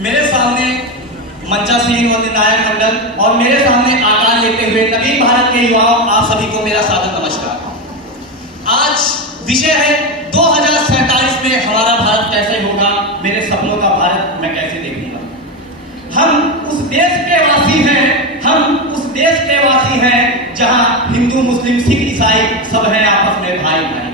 मेरे सामने मंचा सिंह और नायक मंडल और मेरे सामने आकार लेते हुए नवीन भारत के युवाओं, आप सभी को मेरा सादर नमस्कार। आज विषय है 2047 में हमारा भारत कैसे होगा, मेरे सपनों का भारत मैं कैसे देखूंगा। हम उस देश के वासी हैं, जहां हिंदू मुस्लिम सिख ईसाई सब हैं आपस में भाई भाई।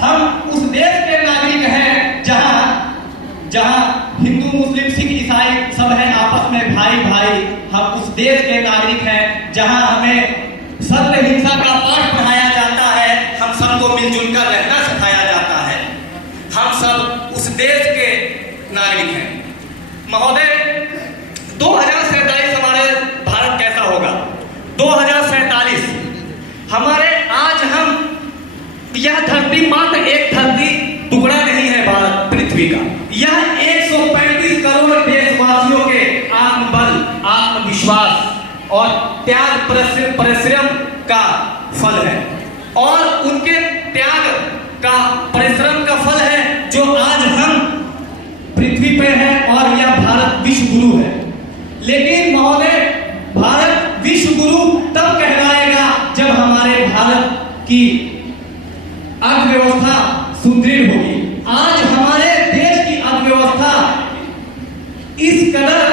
हम उस देश के नागरिक हैं जहां हिंदू मुस्लिम सिख ईसाई सब हैं आपस में भाई भाई। हम उस देश के नागरिक हैं जहां हमें सत्य हिंसा का पाठ पढ़ाया जाता है, हम सबको मिलजुल कर रहना सिखाया जाता है। हम सब उस देश के नागरिक हैं। महोदय, 2047 हमारे भारत कैसा होगा? 2047 हमारे आज हम यह धरती मात्र एक धरती टुकड़ा नहीं है भारत पृथ्वी का, यह 135 करोड़ देशवासियों के आत्मबल, आत्मविश्वास और त्याग परिश्रम का फल है। और उनके त्याग का परिश्रम का फल है जो आज हम पृथ्वी पे हैं और यह भारत विश्व गुरु है। लेकिन महोदय, भारत विश्व गुरु तब कहलाएगा जब हमारे भारत की अर्थव्यवस्था सुदृढ़ होगी। आज हमारे देश की अर्थव्यवस्था इस कदर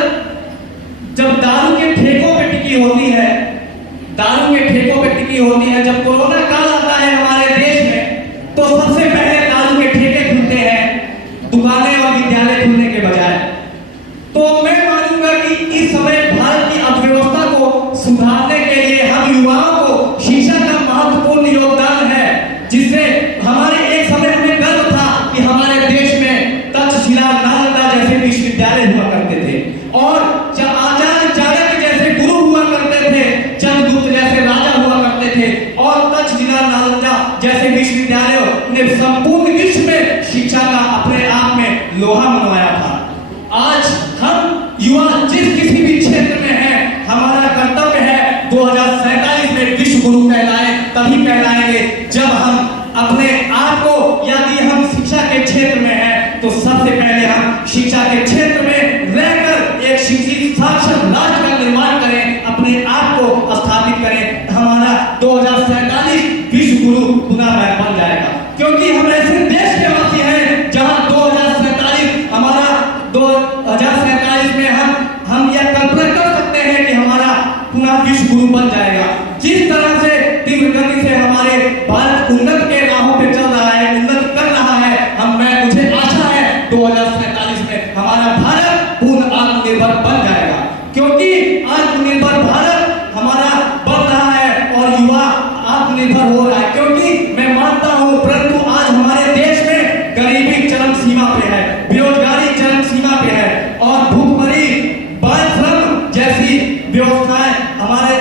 जब दारू के ठेकों पे टिकी होती है, जब कोरोना काल आता है हमारे देश में, तो सबसे पहले दारू के ठेके खुलते हैं, दुकानें और विद्यालय खुलने के बजाय। तो मैं मानूंगा कि इस समय भारत की अर्थव्यवस्था को सुधारने के लिए हम युवाओं को शिक्षा का महत्वपूर्ण योगदान है, जिससे हमारे एक समय हमें गर्व था कि हमारे देश में तक्षशिला, नालंदा जैसे विश्वविद्यालय हुआ करते थे और आचार्य चाणक्य जैसे गुरु हुआ करते थे, चंद्रगुप्त जैसे राजा हुआ करते थे और तक्षशिला, नालंदा जैसे विश्वविद्यालयों ने संपूर्ण विश्व में शिक्षा का अपने आप में लोहा मनवाया था। आज हम युवा जिस किसी भी क्षेत्र में हैं, हमारा कर्तव्य है 2047 में विश्व गुरु कहलाए, तभी कहलाएंगे जब हम अपने आप को, यदि हम शिक्षा के क्षेत्र में हैं तो सबसे पहले हम शिक्षा के क्षेत्र में रहकर एक शिक्षित साक्षर राष्ट्र का निर्माण करें, अपने आप को स्थापित करें। हमारा 2047 विश्व गुरु पुनः बन जाएगा, क्योंकि हम ऐसे देश के वासी हैं जहां 2047 में हम यह कल्पना कर सकते हैं कि हमारा पुनः विश्व गुरु बन जाएगा। जिस तरह से तीव्र गति से हमारे भारत उन्नत के राहों पे चल रहा है, उन्नत कर रहा है, मुझे आशा है 2047 में हमारा भारत पूर्ण आत्मनिर्भर बन जाएगा, क्योंकि आत्मनिर्भर भारत हमारा बन रहा है और युवा आत्मनिर्भर हो रहा है। क्योंकि मैं मानता हूं, परंतु आज हमारे देश में गरीबी चरम सीमा पे है, बेरोजगारी चरम सीमा पे है और भूखमरी, बाल श्रम जैसी व्यवस्थाएं हमारे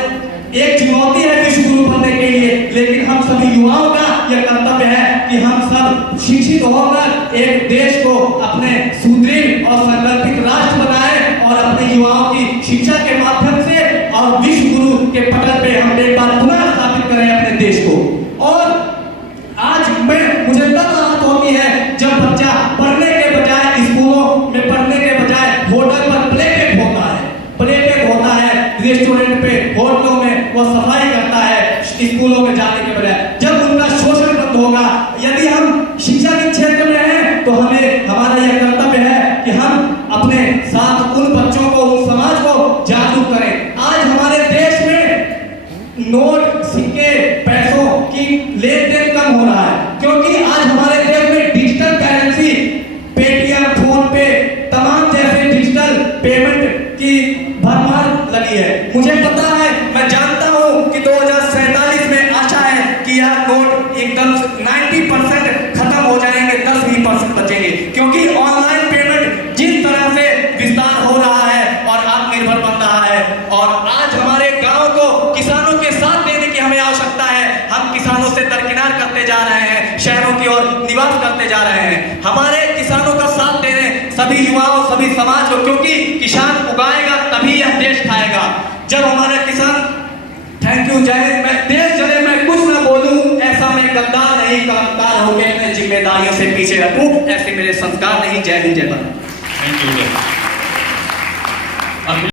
एक चुनौती है विश्व गुरु बनने के लिए। लेकिन हम सभी युवाओं का यह कर्तव्य है कि हम सब शिक्षित होकर एक देश को अपने सुदृढ़ और संगठित राष्ट्र बनाएं और अपने युवाओं की शिक्षा के माध्यम से और विश्व गुरु के पटल पे हम एक बार पुनः स्थापित करें अपने देश को। और आज मुझे तब राहत होती है जब बच्चा पढ़ने के बजाय, स्कूलों में पढ़ने के बजाय होटल पर प्लेबैक होता है, रेस्टोरेंट पे, होटलों में वो सफाई करता है स्कूलों में जाने के बजाय। जब उनका शोषण बंद होगा, यदि हम शिक्षा के क्षेत्र में हैं तो हमारा यह कर्तव्य है कि हम अपने साथ उन बच्चों को, उन समाज को जागरूक करें। आज हमारे देश में नोट, सिक्के, पैसों की लेन देन कम हो रहा है, क्योंकि आज हमारे देश में डिजिटल करेंसी, पेटीएम, फोन पे, तमाम जैसे डिजिटल पेमेंट की भरमार लगी है। मुझे पता है, मैं जानता हूं कि 2047 में आशा है कि यह नोट एकदम 90% खत्म हो जाएंगे, 10% बचेंगे, क्योंकि ऑनलाइन पेमेंट जिस तरह से विस्तार हो रहा है और आत्मनिर्भर बन रहा है। और आज हमारे गांव को किसानों के साथ देने की हमें आवश्यकता है। हम किसानों से दरकिनार करते जा रहे हैं, शहरों की ओर निवास करते जा रहे हैं। हमारे किसानों का साथ देने सभी युवाओं, सभी समाज को, क्योंकि किसान उगाएगा तभी यह देश खाएगा। जब हमारे किसान, थैंक यू, जय हिंद। मैं देश चले मैं कुछ ना बोलूं, ऐसा मैं गद्दार नहीं, कामगार होकर मैं जिम्मेदारियों से पीछे हटूं, ऐसे मेरे संस्कार नहीं। जय हिंद, जय भारत। Thank you.